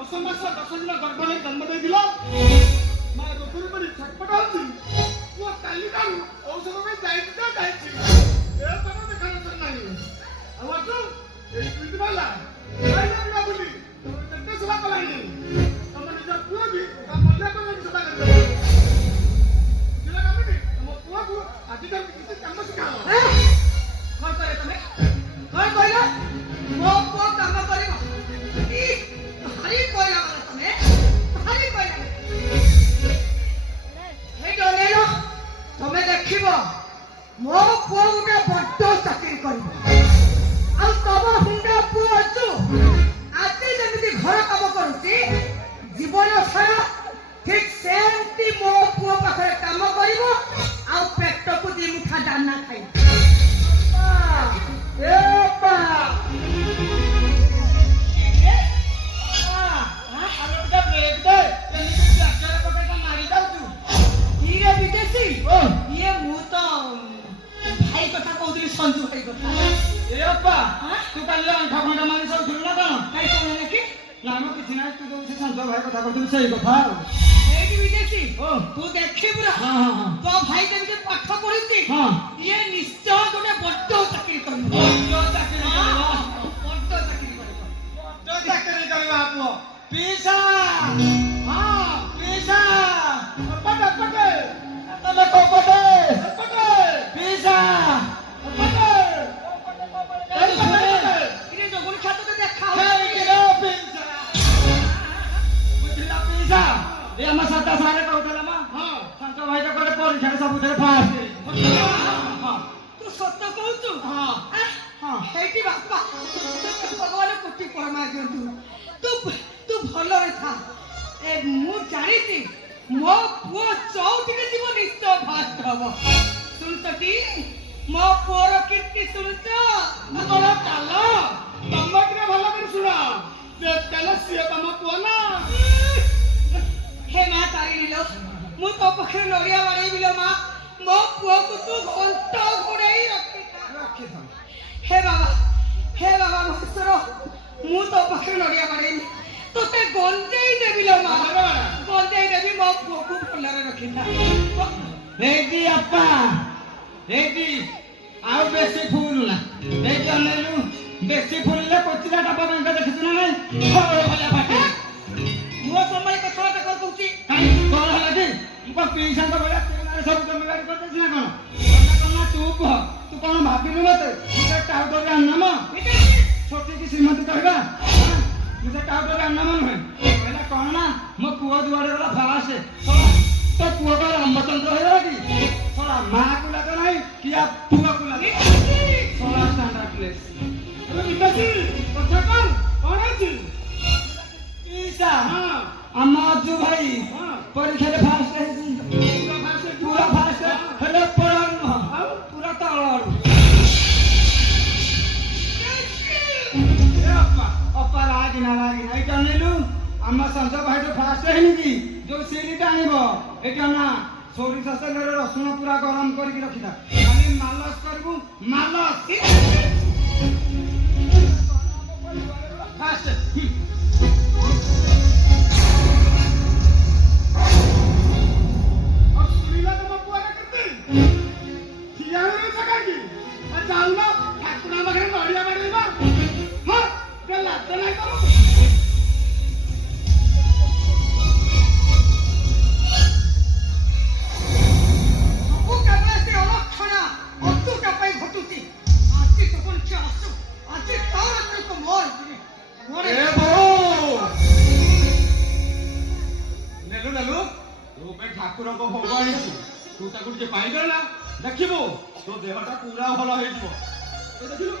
10 ମାସ 10 ଦିନ ଗର୍ଭରେ ଜନ୍ମ ଦେଇଥିଲ ମା ରୋଗରେ ପରି ଛଟପଟ ହଉଛି ମୁଁ କାଲିଠାରୁ ଔଷଧ ପାଇଁ ଯାଇଛି ଏ ତମ ଦେଖା ଦର୍ଶନ ନାହିଁ ଆଉ ଅଛୁ ଏଇ ଦୁଇଟି ବାଲା ଖାଇଲା ବୋଲି କେତେ ସେବା କଲାଣି ତମ ନିଜ ପୁଅ ବି ତା ମଲ୍ୟା ପାଇଁ ସେବା କରିବେ ତମ ପୁଅକୁ ଆଜିକାଲି କିଛି କାମ ଶିଖାଅ କଣ କରେ ତମେ କଣ କହିଲ ମୋ ପୁଅ କାମ କରିବ ଭାରି କହିଲା ମାନେ ତମେ ଭାରି କହିଲା ହେ ଡଲେଇଲ ତମେ ଦେଖିବ ମୋ ପୁଅ ଗୋଟେ ବଡ ଚାକିରି କରିବ ଆଉ ତମ ହୁଣ୍ଡା ପୁଅ ଅଛୁ ଆଜି ଯେମିତି ଘର କାମ କରୁଛି ଜୀବନ ସାରା ଠିକ ସେମିତି ମୋ ପୁଅ ପାଖରେ କାମ କରିବ ଆଉ ପେଟକୁ ଦି ମୁଠା ଦାନା ଖାଇବ ସଞ୍ଜୁ ଭାଇ କଥା ଏ ଅପା ତୁ କାଲି ଅଣ୍ଠା ଫଣ୍ଟା ମାରି ସବୁ ଥିଲୁ ନା କଣ ଭାଇ କଣ କି ନା ମ କିଛି ନାହିଁ ତୁ ଯୋଉ ସେ ସଞ୍ଜୟ ଭାଇ କଥା କହୁଥିଲୁ ସେଇ କଥା ଆଉ ଏଇଠି ବିଦେଶୀ ତୁ ଦେଖିବୁ ନା ତୋ ଭାଇ ଯେମିତି ପାଠ ପଢିଛି ଇଏ ନିଶ୍ଚୟ ଗୋଟେ ବଡ ଚାକିରି କରିବ ବଡ ଚାକିରି କରିବ ପୁଅ ପିସା ପିସା ପଟେ ତମେ କୋପଟେ ପିସା ଆମ ସାତା ସାରେ କହୁଥିଲା ମା ସଞ୍ଜ ଭାଇ କଲେ ପରୀକ୍ଷାରେ ସବୁଥିରେ ଫାଷ୍ଟ ତୁ ସତ କହୁଛୁ ହେଇଟି ବାପା ଭଗବାନ କୋଟି ପରମା ଦିଅନ୍ତୁ ତୁ ଭଲରେ ଥା ମୁଁ ଜାଣିଛି ମୋ ପୁଅ ଚଉଠିରେ ଯିବ ନିଶ୍ଚୟ ଫାଷ୍ଟ ହବ ଶୁଣୁଛଟି ମୋ ପୁଅର କୀର୍ତ୍ତି ଶୁଣୁଛ କଣ ଚାଲ ତମ ଟିକେ ଭଲ କରି ଶୁଣ ସେ ଚାଲ ସିଏ ତମ ପୁଅ ନା हे माँ तारी लो मु तो पखरे नड़िया बाड़ेबी लो माँ मो पुओ को तू घंटा घोड़ाई रखी हे बाबा महेश्वर मु तो पखरे नड़िया बाड़ेबी तो ते गंजेई देबी लो माँ गंजेई देबी मो पुओ को भलरे रखिता हेदी अप्पा हेदी आउ बेसी फूल ना हेदी अनेलु बेसी फूल ले कोचिला डब्बा बैंक देखिस ना नहीं भले फाटे मो समय कथा कर दूची काई कोन हला जी मो पीसा तो बड़ा तेनारे सब जमीदारी कर देछ ना कोन चुप तू कोन भाबिलु मते मुझे टाउटर रे नाम छोटी की श्रीमती कहबा मुझे टाउटर रे नाम नहे कहला कोन ना मो पुओ दुआरे वाला फास्ट तो पुओ का रामचंद्र है कि थोड़ा मां को लगा नहीं किया पुओ को लगा थोड़ा स्टैंडर्ड प्लेस अरे विकासी कथा कौन है जी ईसा अम्मा अज्जू भाई परीक्षा रे फास्ट है पूरा फास्ट हेलो पढ़न पूरा तळर ए अप्पा रागिना ए जानेलु अम्मा संजय भाई जो फास्ट है नी जो सीडी टाइबो एटा ना सोरी ससले रसुण पूरा गरम करके रखिदा खाली मालस करबू मालस फास्ट जाऊना ठाकुरा पाखे नड़िया बाड़ेबा हाँ के लाज नहीं करो सबू केवल से अलक्षणा अतु का पाई घटुची आजि तो कोन छ आसु आजि तार को मोर ए बो नेलु तू पे ठाकुर को भगवान तू ताकू जे पाई गला देखिबो तो देहटा पूरा भल हो जिवो तो देखिलु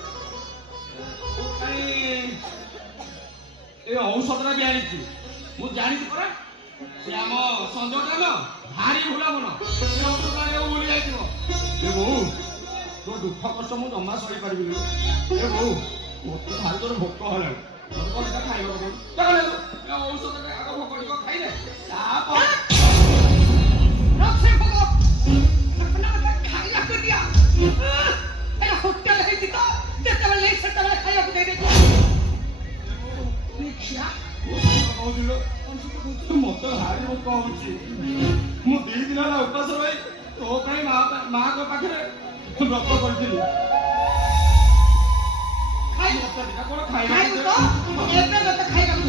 ए औषधरा भी आनी मु जानी परा से आम संजयटा न भारी भूला मन से औषध आने भूली जाइथिबो ए बो तो दुख कष्ट मु जमा सही पारिबि ए बो मते भारी तोर भोक हला तो कोन खाइबो चल औषध आग भोक दिको खाइले ता रक्षे भगो अपना खाइला कर दिया एला होटल है दिका जेते ले से तले खाइया को दे दे देखिया କହୁଥିଲ ମତେ ଭାରି ଭୋକ ହଉଛି। ମୁଁ 2 ଦିନ ହେଲା ଉପାସ ରହି ତୋ ପାଇଁ ମାଙ୍କ ପାଖରେ ବ୍ରତ କରିଥିଲି। ମତେ ଦିଟା କଣ ଖାଇବୁ ତ ଖାଇବାକୁ ଏବେ ତତେ ଖାଇବାକୁ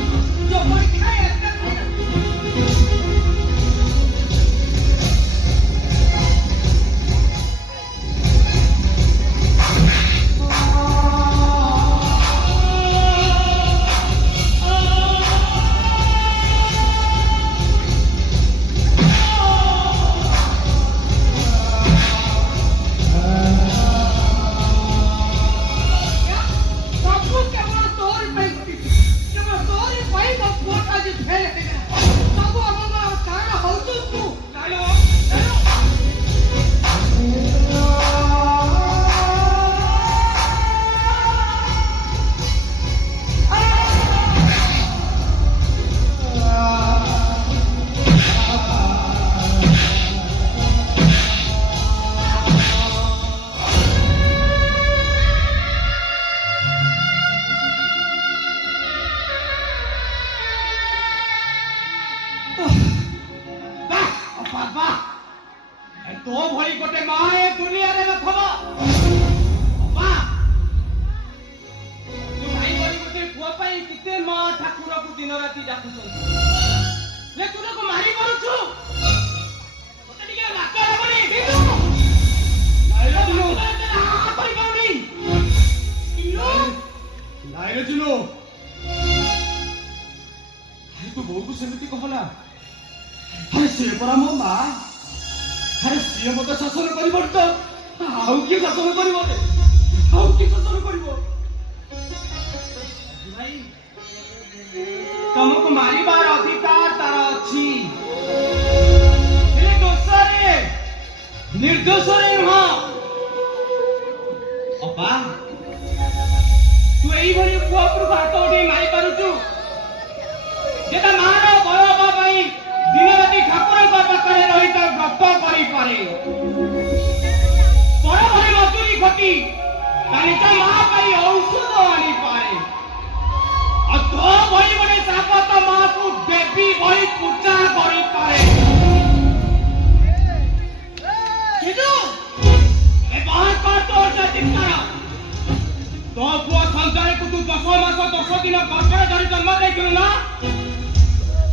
ଯୋଉ ବଳି ଖାଏ ଏବେ ଖାଇବାକୁ ସବୁ କେବଳ ତୋରି ପାଇଁ ଘଟିଛି। କେବଳ ତୋରି ପାଇଁ ମୋ ପୁଅଟା ଆଜି ଫେଲ୍ ହେଇଗଲା। ସବୁ ଅମଙ୍ଗଳ କାରଣ ହଉଛୁ ତୁ। ବାବା ତୋ ଭଳି ଗୋଟେ ମା ଏ ଦୁନିଆରେ ନଥିବ। ବାବା ତୁ ଭାଇ ଭଳି ଗୋଟେ ପୁଅ ପାଇଁ କେତେ ମା ଠାକୁରକୁ ଦିନ ରାତି ଡାକୁଛନ୍ତି। ତୁ ତାକୁ ମାରି ପାରୁଛୁ। ମତେ ଟିକେ ଲାଜ ଲାଗୁନି। କରିପାରୁନି। ନାଇରେ ଚିନୁ ତୁ ବୋଉକୁ ସେମିତି କହନା। ଆରେ ସିଏ ପରା ମୋ ମା। ଆରେ ସିଏ ମତେ ଶାସନ କରିବ ତ ଆଉ କିଏ ଶାସନ କରିବ? ଆଉ କିଏ ଶାସନ କରିବ? ଭାଇ ତମକୁ ମାରିବାର ଅଧିକାର ତାର ଅଛି, ହେଲେ ଦୋଷରେ ନିର୍ଦ୍ଦୋଷରେ ନୁହଁ। ଅପା ତୁ ଏଇଭଳି ପୁଅ ଉପରକୁ ହାତ ଉଠେଇ ମାରି ପାରୁଛୁ ଯେ ତା ମାର ବଳବା ପାଇଁ ଦିନ ରାତି ଠାକୁରଙ୍କ ପାଖରେ ରହି ତା ବ୍ରତ କରିପାରେ। ବଡ଼ ବଡ଼ ମଜୁରୀ ଖଟି ତା ନିଜ ମା ପାଇଁ ଔଷଧ ଆଣିପାରେ। ଆଉ ତୋ ଭଳି ଗୋଟେ ସାବତ ମାକୁ ଦେବୀ ଭଳି ପୂଜା କରିପାରେ। ବାହାର କର ତୋର ସେ ଚିନ୍ତାର। ତୋ ପୁଅ ସଞ୍ଜୟକୁ ତୁ 10 ମାସ 10 ଦିନ ଗର୍ଭରେ ଧରି ଜନ୍ମ ଦେଇଥିଲୁ ନା?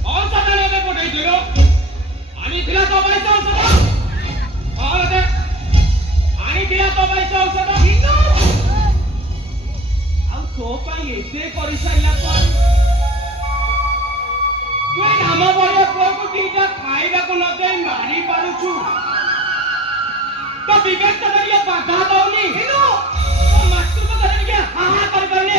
ଔଷଧ ନେବେ ପଠେଇଥିଲୁ। ଆଣିଥିଲା ତୋ ପାଇଁ ସେ ଔଷଧ? ହଁ ଦେ ଆଣିଥିଲା ତୋ ପାଇଁ ସେ ଔଷଧ? ଆଉ ତୋ ପାଇଁ ଏତେ କରିସାରିଲା ପରେ ତୁ ଏଇ ଆମ ଭଳିଆ ପୁଅକୁ ଦିଟା ଖାଇବାକୁ ନ ଦେଇ ମାରି ପାରୁଛୁ। ତ ବିବେକ ତ ଟିକେ ବାଧା ଦଉନି। ମାତୃ କଥା ଟିକେ ହାହା କରିପାରୁନି।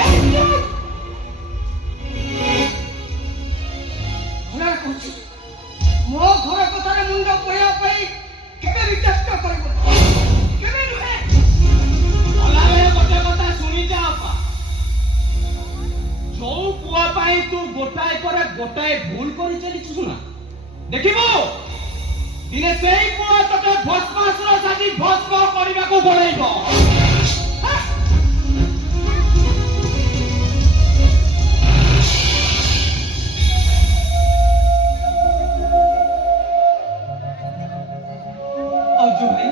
ଘରେ କହୁଛି ମୋ ଘର କଥାରେ ମୁଣ୍ଡ କହିବା ପାଇଁ କେବେ ବି ଚେଷ୍ଟା କରିବ କେବେ ନୁହେଁ। ଗଲାବେଳେ ଗୋଟେ କଥା ଶୁଣିଯା ଅପା। ଯୋଉ ପୁଅ ପାଇଁ ତୁ ଗୋଟାଏ ପରେ ଗୋଟାଏ ଭୁଲ କରି ଚାଲିଛୁ ନା, ଦେଖିବୁ ଦିନେ ସେଇ ପୁଅ ତତେ ଭସ୍ମାସୁର ସାଜି ଭସ୍ମ କରିବାକୁ ଗୋଳେଇବ। ଅଜୁ ଭାଇ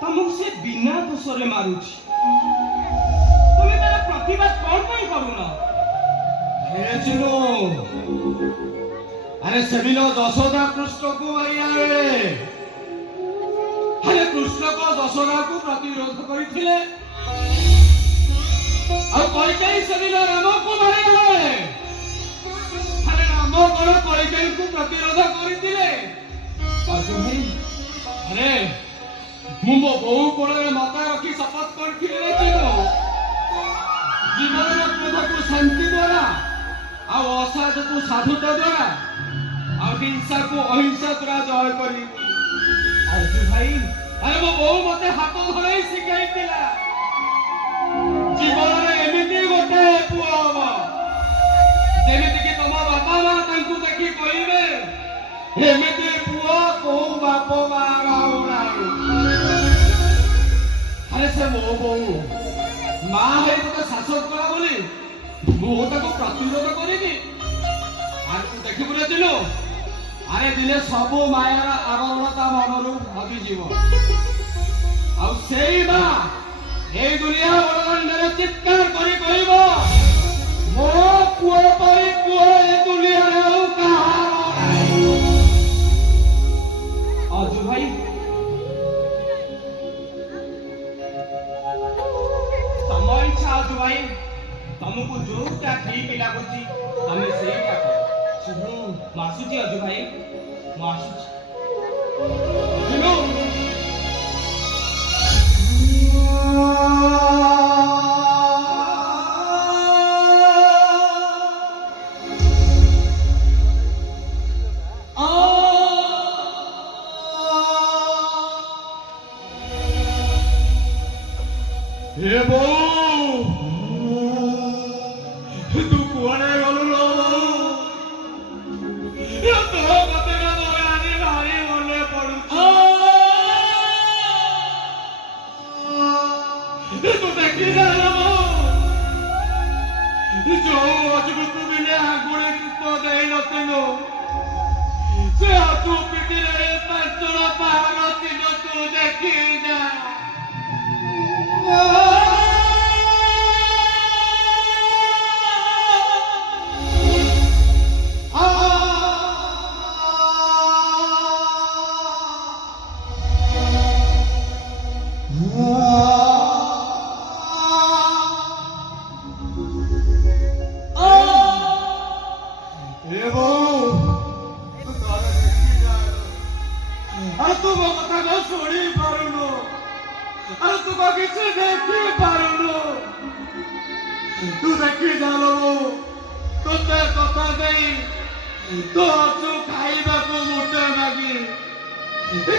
ତମକୁ ସେ ବିନା ଦୋଷରେ ମାରୁଛି। ତମେ ତାର ପ୍ରତିବାଦ କଣ ପାଇଁ କରୁନ? ଆରେ ସେଦିନ ଯଶୋଦା କୃଷ୍ଣକୁ ମାରିଲା ବେଳେ ଆରେ କୃଷ୍ଣକ ଯଶୋଦାକୁ ପ୍ରତିରୋଧ କରିଥିଲେ। ଆଉ କୈକେୟୀ ସେଦିନ ରାମକୁ ମାରିଲା ବେଳେ ଆରେ ରାମ କଣ କୈକେୟୀକୁ ପ୍ରତିରୋଧ କରିଥିଲେ? ଅଜୁ ଭାଇ ଆରେ ମୁଁ ମୋ ବୋଉ କୋଳରେ ମାତା ରଖି ଶପଥ କରିଥିଲି ରେ ଚିନୁ, ଜୀବନର କ୍ରୋଧକୁ ଶାନ୍ତି ଦ୍ୱାରା ଆଉ ଅସାଧୁକୁ ସାଧୁତା ଦ୍ୱାରା ଆଉ ହିଂସାକୁ ଅହିଂସା ଦ୍ୱାରା ଜୟ କରିବି। ଅଜୁ ଭାଇ ଆରେ ମୋ ବୋଉ ମତେ ହାତ ଧରେଇ ଶିଖାଇଥିଲା ଜୀବନରେ ଏମିତି ଗୋଟେ ପୁଅ ହବ ଯେମିତିକି ତମ ବାପା ମା ତାଙ୍କୁ ଦେଖି କହିବେ ଏମିତି ପୁଅ କୋଉ ବାପ ମାର ହଉନାହିଁ। ଆରେ ସେ ମୋ ବୋଉ ମା ହେଇ ମତେ ଶାସନ କଲା ବୋଲି ମୁଁ ତାକୁ ପ୍ରତିରୋଧ କରିବି। ଆରେ ଦିନେ ସବୁ ମାୟାର ଆବରଣ ତା ମନରୁ ହଜିଯିବ। ଆଉ ସେଇ ମା এই দুনিয়া বড় চিৎকার করে কইব ମୋ ପୁଅ ପରି ପୁଅ ଏ ଦୁନିଆରେ ଆଉ କାହାର ନାହିଁ। ଅଜୁ ଭାଇ ତମ ଇଚ୍ଛା ଅଜୁ ଭାଇ, ତମକୁ ଯୋଉଟା ଠିକ ଲାଗୁଛି ତମେ ସେଇଟା କର। ମୁଁ ଆସୁଛି ଅଜୁ ଭାଇ, ମୁଁ ଆସୁଛି। हे बोऊ तू कुआडे गलु लो यो तो कतका मोर आनी भारी मने पडुछ। तू देखी जा जो अजब तू बिने आगुड़े कृष्ण देई नथिलो से तू पिटी रे पांचड़ पहाड़ तीन तू देखी जा। तू मो कथा शुणी पारुनु, तू किसी देखी पारुनु, तू देखी जालो तुते कथा देई तो अचु खाइबा को मुटे मागी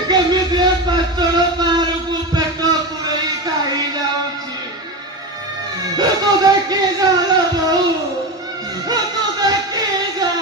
केमिति पाचड़ पार को पेट पुरई खाई जाउची। तू देखी जालो बहु, तू देखी जा।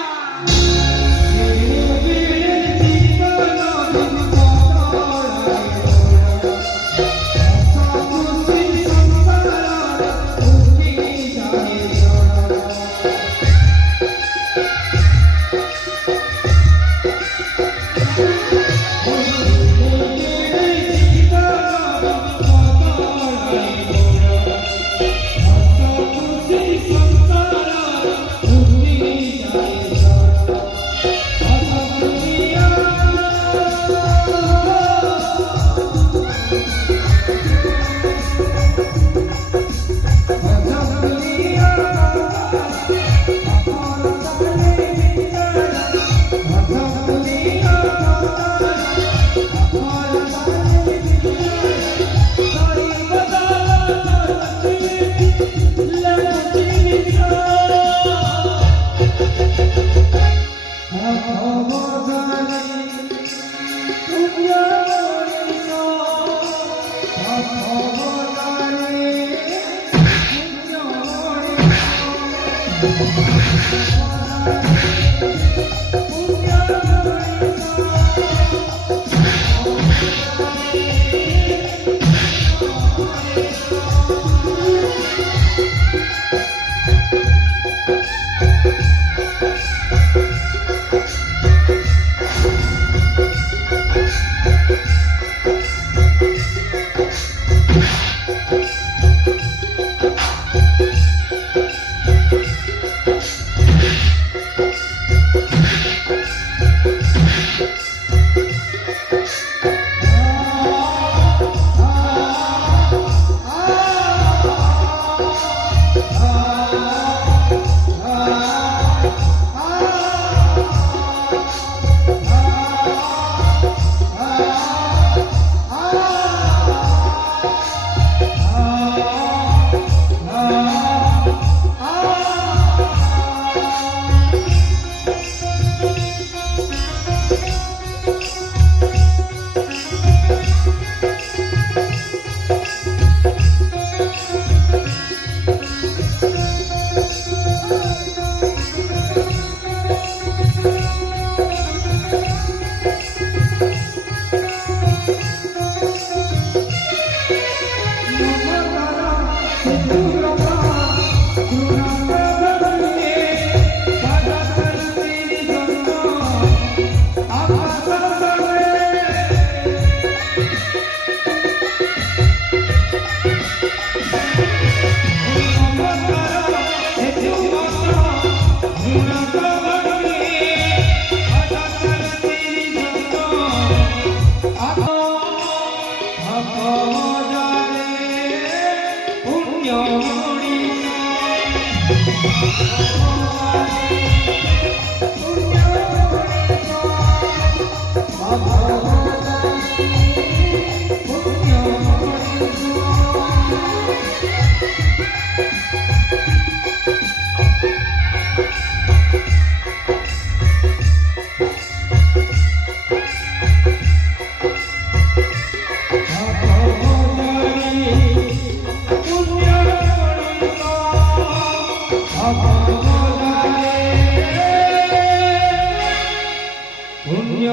পুণ্য